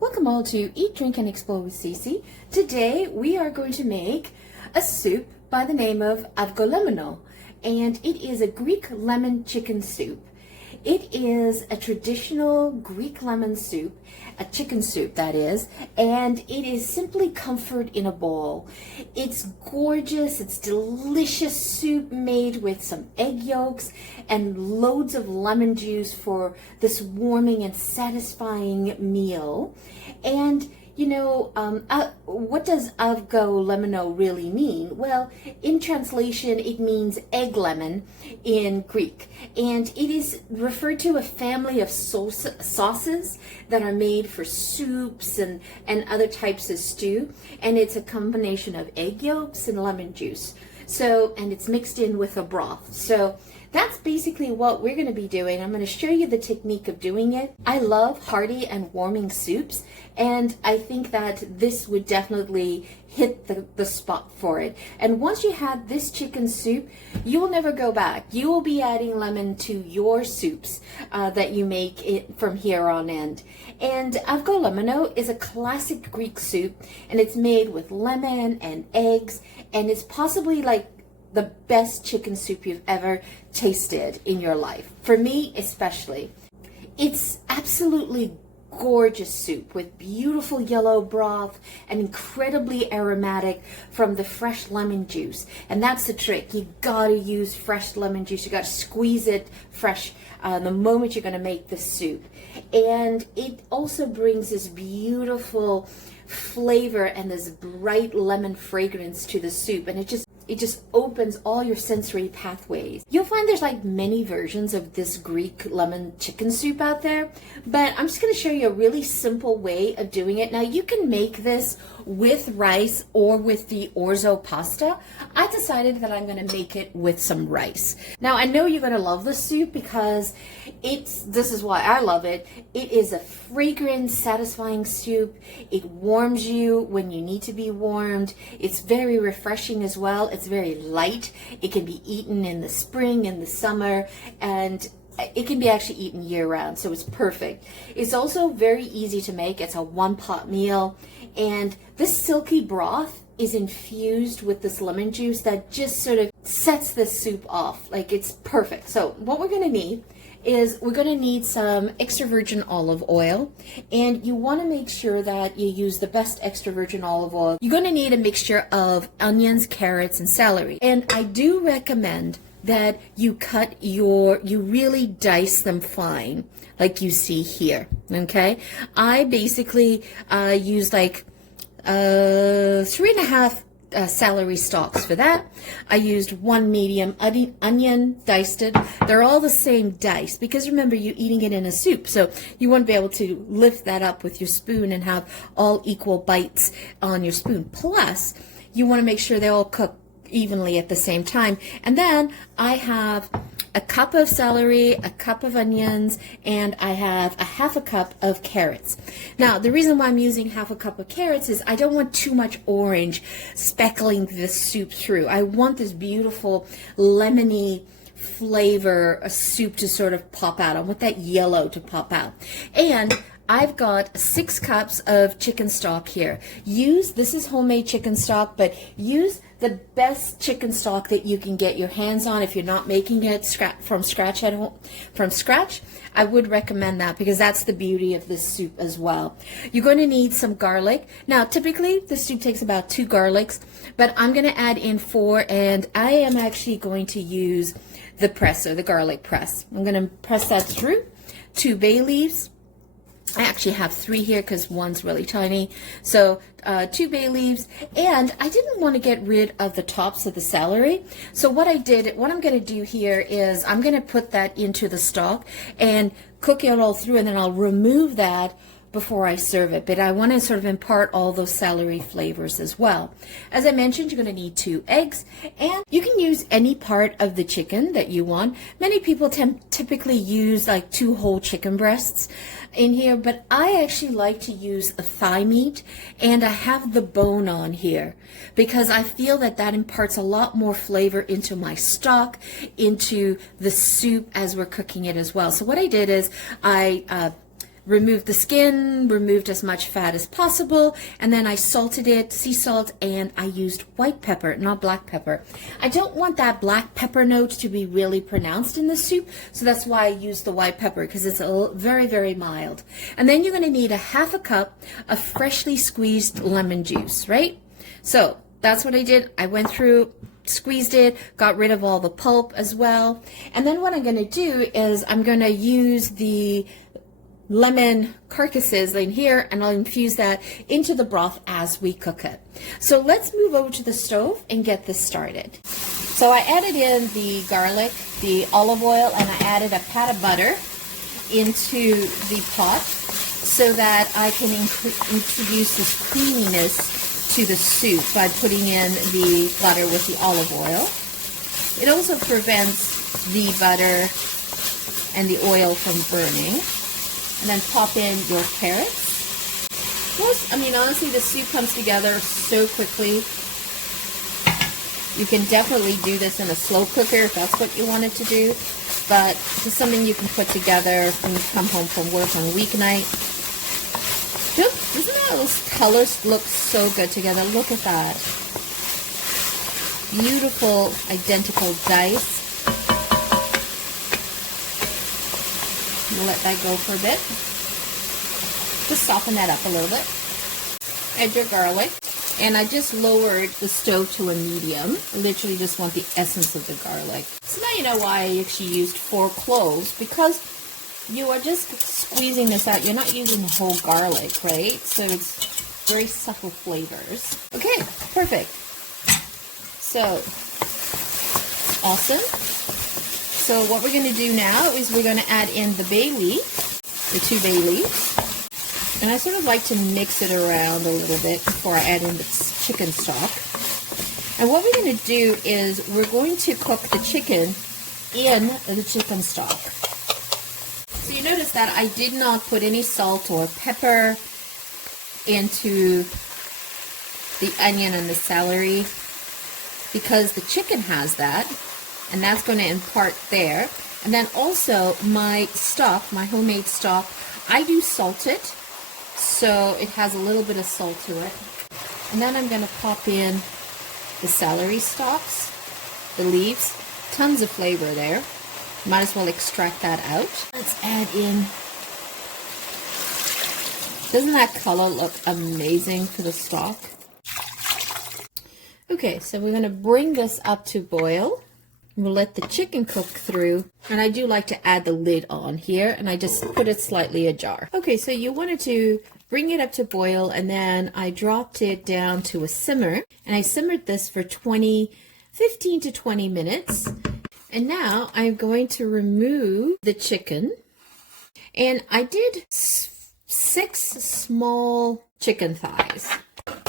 Welcome all to Eat, Drink, and Explore with Cece. Today we are going to make a soup by the name of Avgolemono, and it is a Greek lemon chicken soup. It is a traditional Greek lemon soup, a chicken soup that is, and it is simply comfort in a bowl. It's gorgeous, it's delicious soup made with some egg yolks and loads of lemon juice for this warming and satisfying meal. And you know, what does Avgolemono really mean? Well, in translation, it means egg lemon in Greek. And it is referred to a family of sauces that are made for soups and other types of stew. And it's a combination of egg yolks and lemon juice. So, and it's mixed in with a broth. So that's basically what we're going to be doing. I'm going to show you the technique of doing it. I love hearty and warming soups, and I think that this would definitely hit the spot for it. And once you have this chicken soup, you will never go back. You will be adding lemon to your soups that you make it from here on end. And Avgolemono is a classic Greek soup, and it's made with lemon and eggs, and it's possibly like the best chicken soup you've ever tasted in your life. For me, especially. It's absolutely gorgeous soup with beautiful yellow broth and incredibly aromatic from the fresh lemon juice. And that's the trick. You gotta use fresh lemon juice. You gotta squeeze it fresh the moment you're gonna make the soup. And it also brings this beautiful flavor and this bright lemon fragrance to the soup, and it just opens all your sensory pathways. You'll find there's like many versions of this Greek lemon chicken soup out there, but I'm just going to show you a really simple way of doing it. Now you can make this with rice or with the orzo pasta. I decided that I'm going to make it with some rice. Now I know you're going to love this soup because this is why I love it. It is a fragrant, satisfying soup. It warms you when you need to be warmed. It's very refreshing as well. It's very light. It can be eaten in the spring, in the summer, and it can be actually eaten year-round, so it's perfect. It's also very easy to make. It's a one-pot meal, and this silky broth is infused with this lemon juice that just sort of sets this soup off. Like, it's perfect. So what we're going to need is we're going to need some extra virgin olive oil, and you want to make sure that you use the best extra virgin olive oil. You're going to need a mixture of onions, carrots, and celery. And I do recommend that you really dice them fine, like you see here, okay? I basically use like 3.5 celery stalks for that. I used 1 medium onion, diced it. They're all the same dice because remember, you're eating it in a soup, so you want to be able to lift that up with your spoon and have all equal bites on your spoon. Plus, you want to make sure they all cook evenly at the same time. And then I have a cup of celery, a cup of onions, and I have a 1/2 cup of carrots. Now, the reason why I'm using 1/2 cup of carrots is I don't want too much orange speckling this soup through. I want this beautiful lemony flavor soup to sort of pop out. I want that yellow to pop out. And I've got 6 cups of chicken stock here. This is homemade chicken stock, but use the best chicken stock that you can get your hands on. If you're not making it from scratch at home, I would recommend that because that's the beauty of this soup as well. You're going to need some garlic. Now, typically this soup takes about 2 garlics, but I'm going to add in 4, and I am actually going to use the presser, the garlic press. I'm going to press that through. 2 bay leaves. I actually have 3 here because one's really tiny. So 2 bay leaves, and I didn't want to get rid of the tops of the celery. So what I'm going to do here is I'm going to put that into the stock and cook it all through, and then I'll remove that before I serve it, but I want to sort of impart all those celery flavors as well. As I mentioned, you're going to need 2 eggs, and you can use any part of the chicken that you want. Many people typically use like 2 whole chicken breasts in here, but I actually like to use a thigh meat, and I have the bone on here because I feel that that imparts a lot more flavor into my stock, into the soup as we're cooking it as well. So what I did is I removed the skin, removed as much fat as possible, and then I salted it, sea salt, and I used white pepper, not black pepper. I don't want that black pepper note to be really pronounced in the soup, so that's why I used the white pepper, because it's very, very mild. And then you're going to need a half a cup of freshly squeezed lemon juice, right? So that's what I did. I went through, squeezed it, got rid of all the pulp as well. And then what I'm going to do is I'm going to use the lemon carcasses in here, and I'll infuse that into the broth as we cook it. So let's move over to the stove and get this started. So I added in the garlic, the olive oil, and I added a pat of butter into the pot so that I can introduce this creaminess to the soup by putting in the butter with the olive oil. It also prevents the butter and the oil from burning. And then pop in your carrots. Honestly, the soup comes together so quickly. You can definitely do this in a slow cooker if that's what you wanted to do. But it's something you can put together when you come home from work on a weeknight. Doesn't that those colors look so good together? Look at that. Beautiful, identical dice. We'll let that go for a bit. Just soften that up a little bit. Add your garlic. And I just lowered the stove to a medium. I literally just want the essence of the garlic. So now you know why I actually used 4 cloves, because you are just squeezing this out. You're not using the whole garlic, right? So it's very subtle flavors. Okay, perfect. So, awesome. So what we're going to do now is we're going to add in the bay leaf, the 2 bay leaves. And I sort of like to mix it around a little bit before I add in the chicken stock. And what we're going to do is we're going to cook the chicken in the chicken stock. So you notice that I did not put any salt or pepper into the onion and the celery because the chicken has that. And that's going to impart there. And then also my stock, my homemade stock, I do salt it, so it has a little bit of salt to it. And then I'm going to pop in the celery stalks, the leaves, tons of flavor there. Might as well extract that out. Let's add in, doesn't that color look amazing for the stock? Okay, so we're going to bring this up to boil. We'll let the chicken cook through, and I do like to add the lid on here, and I just put it slightly ajar. Okay, so you wanted to bring it up to boil, and then I dropped it down to a simmer, and I simmered this for 15 to 20 minutes. And now I'm going to remove the chicken, and I did 6 small chicken thighs.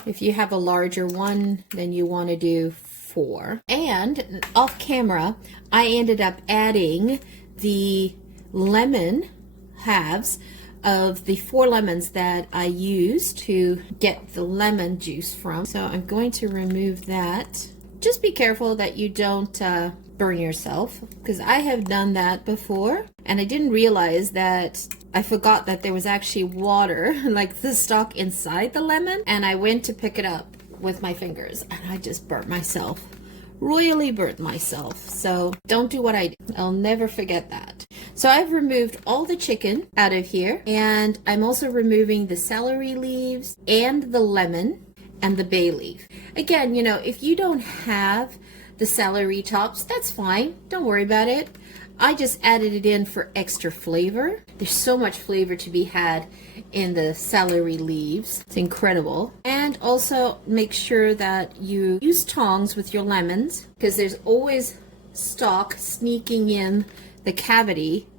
If you have a larger one, then you want to do 4. And off camera, I ended up adding the lemon halves of the 4 lemons that I used to get the lemon juice from. So I'm going to remove that. Just be careful that you don't burn yourself, because I have done that before and I didn't realize that I forgot that there was actually water, like the stock inside the lemon, and I went to pick it up with my fingers and I just burnt myself. Royally burnt myself. So don't do what I did. I'll never forget that. So I've removed all the chicken out of here, and I'm also removing the celery leaves and the lemon and the bay leaf. Again, you know, if you don't have the celery tops, that's fine. Don't worry about it. I just added it in for extra flavor. There's so much flavor to be had in the celery leaves. It's incredible. And also make sure that you use tongs with your lemons, because there's always stock sneaking in the cavity.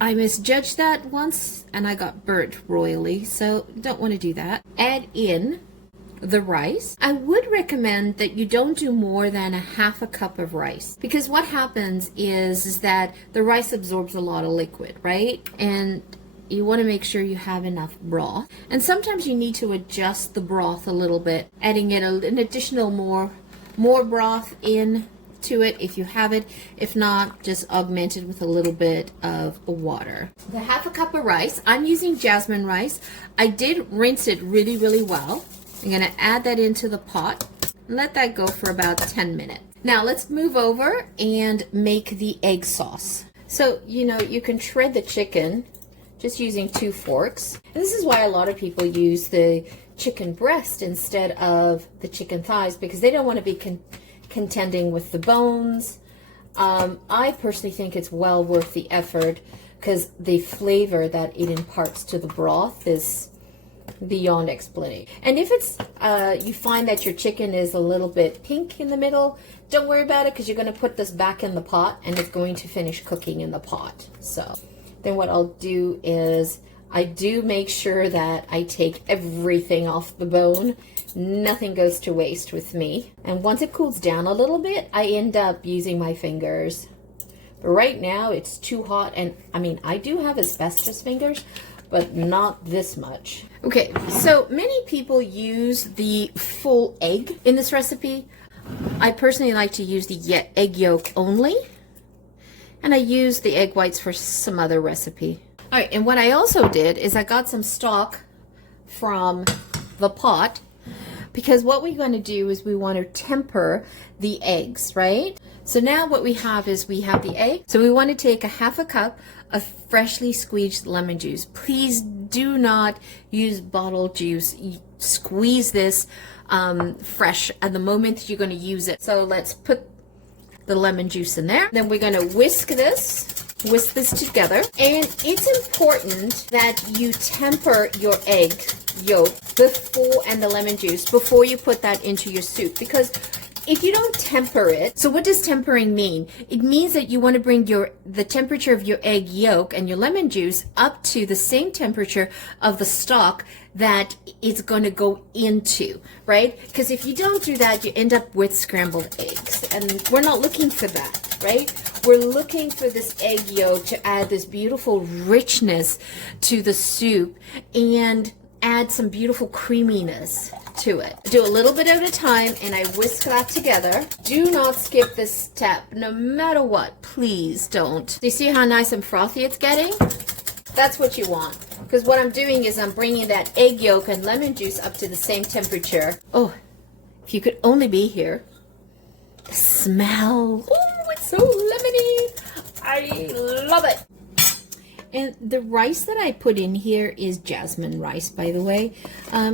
I misjudged that once and I got burnt royally, so don't want to do that. Add in the rice. I would recommend that you don't do more than a half a cup of rice, because what happens is that the rice absorbs a lot of liquid, right? And you want to make sure you have enough broth. And sometimes you need to adjust the broth a little bit, adding in an additional more broth in to it if you have it. If not, just augment it with a little bit of water. The half a cup of rice, I'm using jasmine rice. I did rinse it really, really well. I'm gonna add that into the pot and let that go for about 10 minutes. Now let's move over and make the egg sauce. So, you can shred the chicken just using 2 forks. And this is why a lot of people use the chicken breast instead of the chicken thighs, because they don't want to be contending with the bones. I personally think it's well worth the effort because the flavor that it imparts to the broth is beyond explanation. And if it's you find that your chicken is a little bit pink in the middle, don't worry about it, because you're going to put this back in the pot and it's going to finish cooking in the pot. So then what I'll do is I do make sure that I take everything off the bone. Nothing goes to waste with me. And once it cools down a little bit, I end up using my fingers. But right now it's too hot, and I do have asbestos fingers, but not this much. Okay, so many people use the full egg in this recipe. I personally like to use the egg yolk only, and I use the egg whites for some other recipe. All right, and what I also did is I got some stock from the pot, because what we're going to do is we want to temper the eggs, right? So now what we have is we have the egg. So we want to take a half a cup of freshly squeezed lemon juice. Please do not use bottled juice. Squeeze this fresh at the moment that you're going to use it. So let's put the lemon juice in there. Then we're going to whisk this together. And it's important that you temper your egg yolk and the lemon juice before you put that into your soup, because if you don't temper it, so what does tempering mean? It means that you want to bring the temperature of your egg yolk and your lemon juice up to the same temperature of the stock that it's going to go into, right? Because if you don't do that, you end up with scrambled eggs, and we're not looking for that, right? We're looking for this egg yolk to add this beautiful richness to the soup and add some beautiful creaminess to it. Do a little bit at a time, and I whisk that together. Do not skip this step, no matter what. Please don't. Do you see how nice and frothy it's getting? That's what you want, because what I'm doing is I'm bringing that egg yolk and lemon juice up to the same temperature. Oh, if you could only be here. The smell. Oh, it's so lemony. I love it. And the rice that I put in here is jasmine rice, by the way.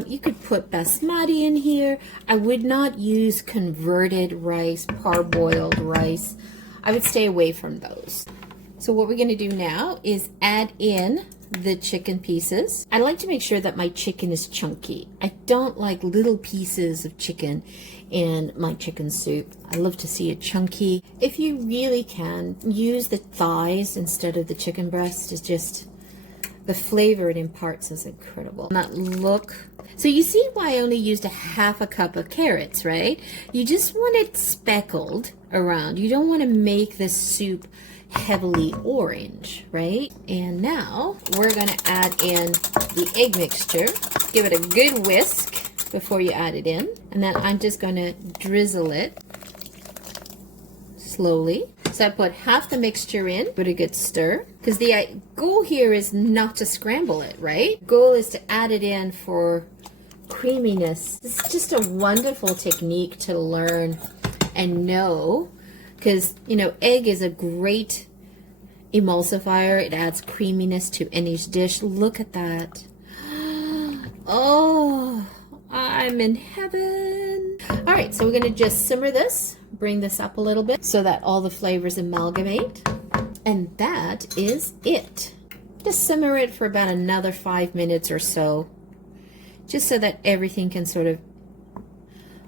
You could put basmati in here. I would not use converted rice, parboiled rice. I would stay away from those. So what we're going to do now is add in the chicken pieces. I like to make sure that my chicken is chunky. I don't like little pieces of chicken in my chicken soup. I love to see it chunky. If you really can, use the thighs instead of the chicken breast. It's just, the flavor it imparts is incredible. That look. So you see why I only used a half a cup of carrots, right? You just want it speckled around. You don't want to make the soup heavily orange, right? And now we're going to add in the egg mixture. Give it a good whisk before you add it in, and then I'm just going to drizzle it slowly. So I put half the mixture in, put a good stir, because the goal here is not to scramble it, right? Goal is to add it in for creaminess. It's just a wonderful technique to learn and know, because egg is a great emulsifier. It adds creaminess to any dish. Look at that. Oh, I'm in heaven. All right, so we're going to just simmer this, bring this up a little bit so that all the flavors amalgamate. And that is it. Just simmer it for about another 5 minutes or so, just so that everything can sort of,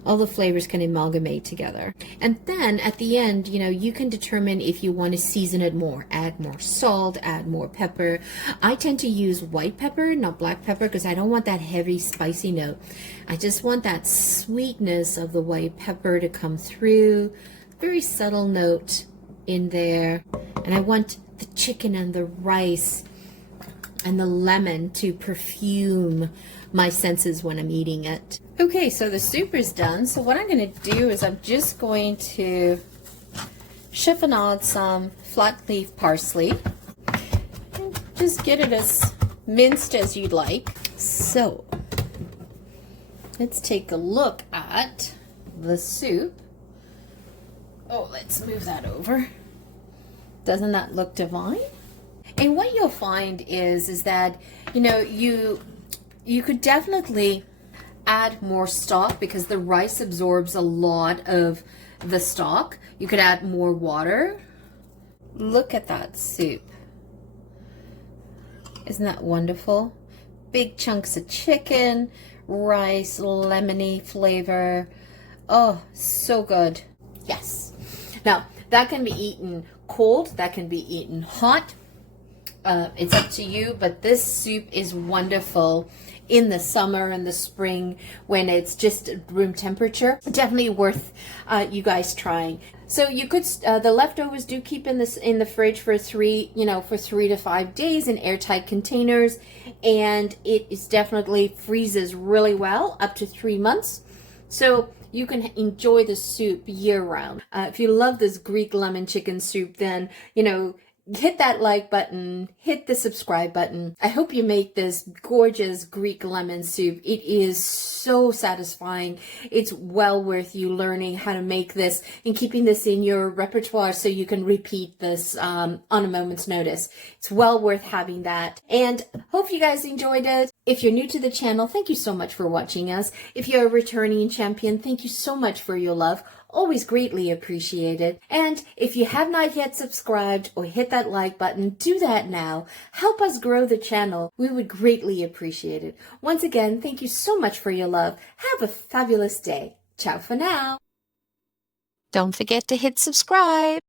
all the flavors can amalgamate together. And then at the end, you can determine if you want to season it more. Add more salt, add more pepper. I tend to use white pepper, not black pepper, because I don't want that heavy spicy note. I just want that sweetness of the white pepper to come through. Very subtle note in there. And I want the chicken and the rice and the lemon to perfume my senses when I'm eating it. Okay, so the soup is done. So what I'm going to do is I'm just going to chiffonade some flat leaf parsley. Just get it as minced as you'd like. So let's take a look at the soup. Oh, let's move that over. Doesn't that look divine? And what you'll find is that, you know, you could definitely add more stock because the rice absorbs a lot of the stock. You could add more water. Look at that soup. Isn't that wonderful? Big chunks of chicken, rice, lemony flavor. Oh, so good. Yes. Now, that can be eaten cold, that can be eaten hot. It's up to you, but this soup is wonderful in the summer and the spring when it's just room temperature. Definitely worth you guys trying. So you could the leftovers do keep in the fridge for 3 to 5 days in airtight containers, and it is definitely freezes really well up to 3 months. So you can enjoy the soup year round. If you love this Greek lemon chicken soup, then hit that like button, hit the subscribe button. I hope you make this gorgeous Greek lemon soup. It is so satisfying. It's well worth you learning how to make this and keeping this in your repertoire so you can repeat this on a moment's notice. It's well worth having that. And hope you guys enjoyed it. If you're new to the channel, thank you so much for watching us. If you're a returning champion, thank you so much for your love. Always greatly appreciated. And if you have not yet subscribed or hit that like button, do that now. Help us grow the channel. We would greatly appreciate it. Once again, thank you so much for your love. Have a fabulous day. Ciao for now. Don't forget to hit subscribe.